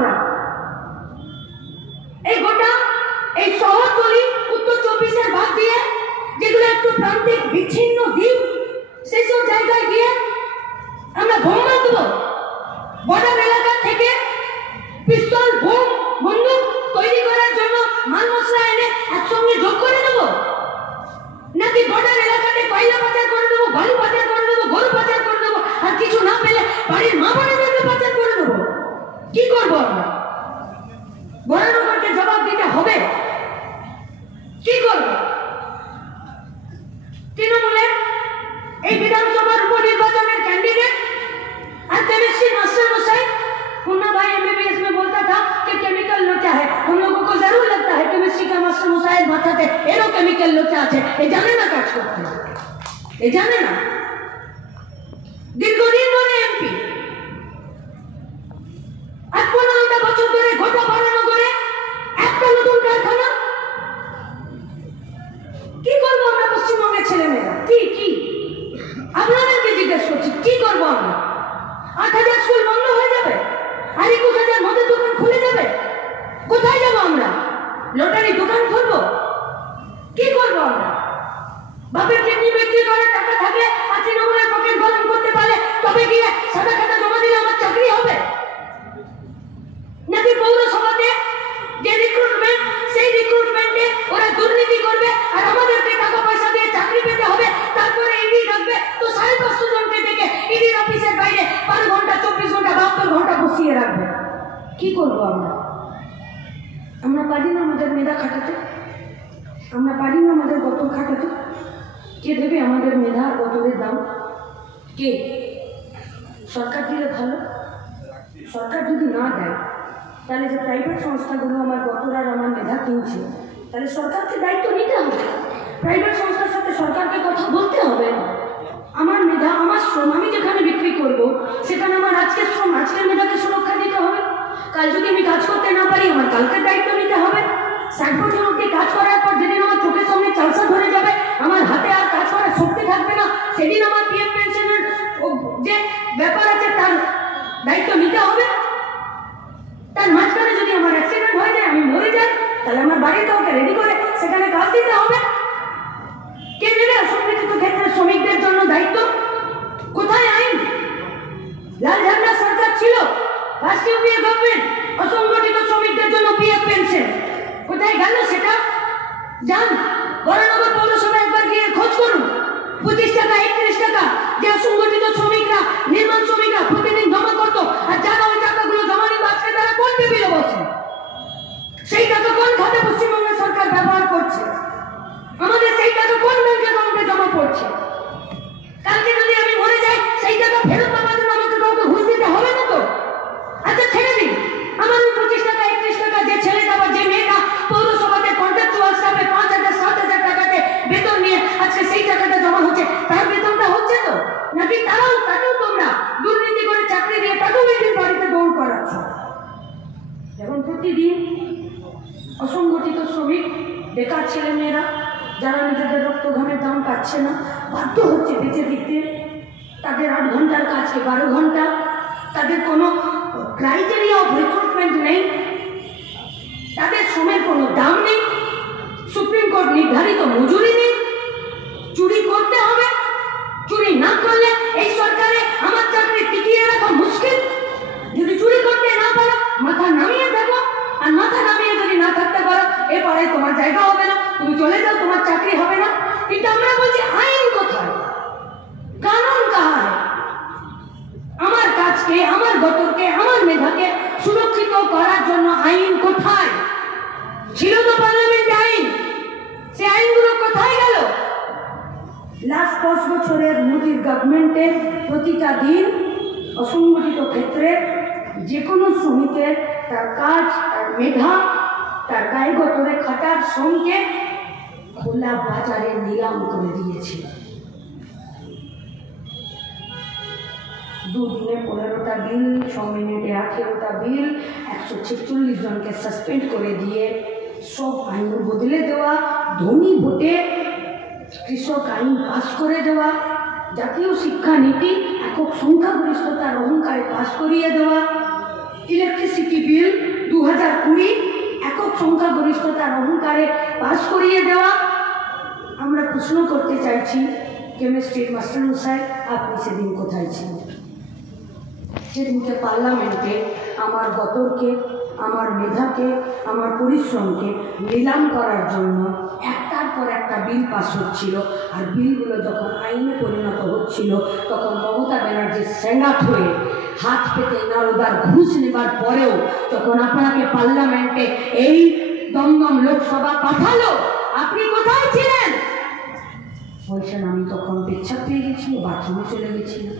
আমরা? এই গোটা এই শহরতলি উত্তর 24-এর ভাগ দিয়ে যেগুলো একটু প্রান্তিক বিচ্ছিন্ন দ্বীপ, সেসব জায়গায় গিয়ে আমরা বোম মারব? বর্ডার এলাকা থেকে পিস্তল, বোম, বন্দুক তৈরি করার জন্য মাল মশলা এনে একসঙ্গে যোগ করে দেবো? নাকি বর্ডার এলাকাতে কয়লা পাচার করে দেবো, বালু পাচার করে দেবো, গরু পাচার করে দেবো, আর কিছু না পেলে বাড়ির মা বোনেদেরকে পাচার করে দেবো? কি করবো আমরা? বরানগরকে জবাব দিতে হবে। কি করবো? তৃণমূলের এই বিধানসভার उपनिर्वाचনের कैंडिडेट और केमिस्ट्री मास्टर मसाई मुन्ना भाई एमबीबीएस में बोलता था कि केमिकल लोचा है। हम लोगों को जरूर लगता है केमिस्ट्री का मास्टर मसाई माथाते एरो केमिकल लोचा আছে, এ জানে না কাজ করতে, এ জানে না। দীর্ঘদিন ধরে এমপি, আর 15টা বছর ধরে গোটা বরানগরে একটা নতুন কারখানা। কি করবো আমরা পশ্চিমবঙ্গের ছেলেমেয়েরা? কি আপনাদেরকে জিজ্ঞেস করছি, কি করবো আমরা? 8,000 স্কুল বন্ধ হয়ে যাবে, আর 21,000 মদের দোকান খুলে যাবে। কোথায় যাবো আমরা? লটারি দোকান খুলবো? কি করবো আমরা? বাপের কিডনি বিক্রি করে টাকা থাকলে আর তৃণমূলের পকেট গরম করতে পারলে তবে গিয়ে সাদা খাতা জমা দিলে আমার চাকরি হবে? নাকি পৌরসভাতে যে রিক্রুটমেন্ট, সেই রিক্রুটমেন্টে ওরা দুর্নীতি করবে আর আমাদেরকে টাকা পয়সা দিয়ে চাকরি পেতে হবে, তারপরে ইডি রাখবে? তো 550 জনকে ডেকে ইডির অফিসের বাইরে 12 ঘন্টা, 24 ঘন্টা, 72 ঘন্টা বসিয়ে রাখবে। কি করবো আমরা? আমরা পারি না আমাদের মেধা খাটাতে? আমরা পারি না আমাদের গতর খাটাতে? কে দেবে আমাদের মেধা আর গতরের দাম? কে? সরকার দিলে ভালো। সরকার যদি না দেয় তাহলে যে প্রাইভেট সংস্থাগুলো আমার গতর আর আমার মেধা কিনছে, তাহলে সরকারকে দায়িত্ব নিতে হবে। প্রাইভেট সংস্থার সাথে সরকারকে কথা বলতে হবে। আমার মেধা, আমার শ্রম আমি যেখানে বিক্রি করব, সেখানে আমার আজকের শ্রম, আজকের মেধাকে সুরক্ষা দিতে হবে। কাল যদি আমি কাজ করতে না পারি, আমার কালকের দায়িত্ব নিতে হবে। 60 বছর অব্দি কাজ করার পর যেদিন আমার চোখের সামনে চালসা ধরে যাবে, আমার হাতে আর কাজ করার শক্তি থাকবে না, সেদিন আমার পিএফ পেনশনের যে ব্যাপার আছে তার দায়িত্ব নিতে হবে। তার মাঝখানে যদি আমার অ্যাক্সিডেন্ট হয়ে যায়, আমি মরে যাই, তাহলে আমার বাড়িতে ওকে রেডি করে সেখানে কাজ দিতে হবে। কে নেবে অসংগঠিত ক্ষেত্রে শ্রমিকদের জন্য দায়িত্ব? কোথায় আইন? লাল ঝান্ডা সরকার ছিল, ফার্স্ট ইউপিএ গভর্নমেন্ট, অসংগঠিত শ্রমিকদের জন্য পিএফ পেনশন কোথায় গেল সেটা? যান বরানগর পৌরসভা একবার গিয়ে খোঁজ করুন। 25 টাকা, 31 টাকা যে অসংগঠিত শ্রমিকরা, নির্মাণ শ্রমিকরা প্রতিদিন জমা করতো, আর যারা ওই টাকাগুলো জমা নিত, আজকে তারা কোন টেবিলে বসে? সেই টাকা কোন খাতে পশ্চিমবঙ্গের সরকার ব্যবহার করছে? আমাদের সেই টাকা কোন ব্যাংক অ্যাকাউন্টে জমা পড়ছে? কালকে যদি আমি মরে যাই, সেই টাকা ফেরত পাওয়ার জন্য আমাকে কাউকে ঘুষ দিতে হবে না তো? আচ্ছা ছেড়ে দিন, আমার ওই 25 টাকা, 31 টাকা যে ছেলেটা বা যে মেয়েটা পৌরসভাতে কন্ট্রাকচুয়াল স্টাফে 5,000, 7,000 টাকাতে বেতন নিয়ে আজকে সেই টাকাটা জমা হচ্ছে, তার বেতনটা হচ্ছে তো? নাকি তাকেও তোমরা দুর্নীতি করে চাকরি দিয়ে তাকেও একদিন বাড়িতে দৌড় করাচ্ছ? এখন প্রতিদিন অসংগঠিত শ্রমিক, বেকার ছেলেমেয়েরা যারা নিজেদের রক্ত ঘামের দাম পাচ্ছে না, বাধ্য হচ্ছে বেঁচে দিতে, তাদের 8 ঘন্টার কাজকে 12 ঘন্টা, তাদের কোনো ক্রাইটেরিয়া অফ রিক্রুটমেন্ট নেই, তাদের শ্রমের কোনো দাম নেই, সুপ্রিম কোর্ট নির্ধারিত মজুরি নেই, চুরি করতে হবে। চুরি না করলে এই সরকারে আমার চাকরি টিকিয়ে রাখা মুশকিল। যদি চুরি করতে না পারো, মাথা নামিয়ে থাকো, আর মাথা নামিয়ে যদি না থাকতে পারো, এ পাড়ায় তোমার জায়গা হবে না, তুমি চলে যাও, তোমার চাকরি হবে না। কিন্তু আমরা বলছি আইন কোথায়? কানুন কাহা? আমার কাজকে, আমার গতরকে, আমার মেধাকে সুরক্ষিত করার জন্য আইন কোথায়? ছিল তো পার্লামেন্টে আইন, সে আইনগুলো কোথায় গেল? লাস্ট 10 বছরের মোদীর গভর্নমেন্টে প্রতিটা দিন অসংগঠিত ক্ষেত্রে যে কোনো শ্রমিকের তার কাজ, তার মেধা, তার গায়ে গতরে খাটার শ্রমকে খোলা বাজারে নিলাম করে দিয়েছে। 2 দিনে 15টা বিল, 6 মিনিটে 18টা বিল, 146 জনকে সাসপেন্ড করে দিয়ে সব আইন বদলে দেওয়া, ধনী ভোটে কৃষক আইন পাস করে দেওয়া, জাতীয় শিক্ষা নীতি একক সংখ্যাগরিষ্ঠতার অহংকারে পাস করিয়ে দেওয়া, ইলেকট্রিসিটি বিল 2020 একক সংখ্যাগরিষ্ঠতার অহংকারে পাস করিয়ে দেওয়া। আমরা প্রশ্ন করতে চাইছি, কেমিস্ট্রির মাস্টারমশাই আপনি সেদিন কোথায় ছিলেন? সেদিনকে পার্লামেন্টে আমার গতরকে, আমার মেধাকে, আমার পরিশ্রমকে নিলাম করার জন্য একটার পর একটা বিল পাস হচ্ছিল, আর বিলগুলো যখন আইনে পরিণত হচ্ছিল তখন মমতা ব্যানার্জি সেনাট হয়ে হাত পেতে নারদার ঘুষ নেবার পরেও যখন আপনাকে পার্লামেন্টে এই দমদম লোকসভা পাঠালো, আপনি কোথায় ছিলেন? বলছেন আমি তখন পেচ্ছাপ পেয়ে গেছি, বাথরুমে চলে গেছিলাম।